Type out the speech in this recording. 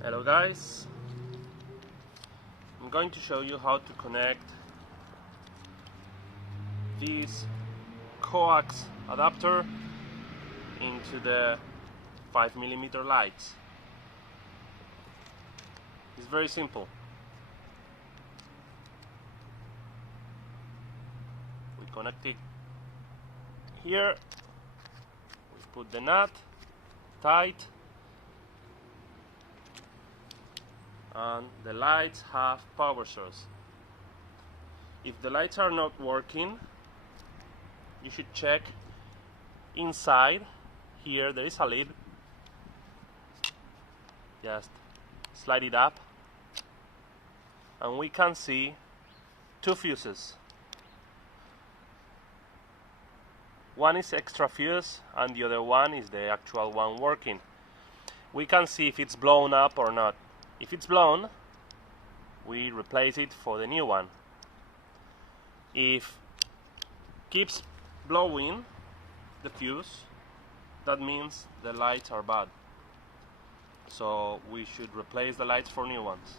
Hello guys, I'm going to show you how to connect this coax adapter into the 5mm lights. It's very simple. We connect it here, we put the nut tight, and the lights have power source. If the lights are not working, you should check inside. Here there is a lid, just slide it up and we can see two fuses. One is extra fuse and the other one is the actual one working. We can see if it's blown up or not. If it's blown, we replace it for the new one. If keeps blowing the fuse, that means the lights are bad. So we should replace the lights for new ones.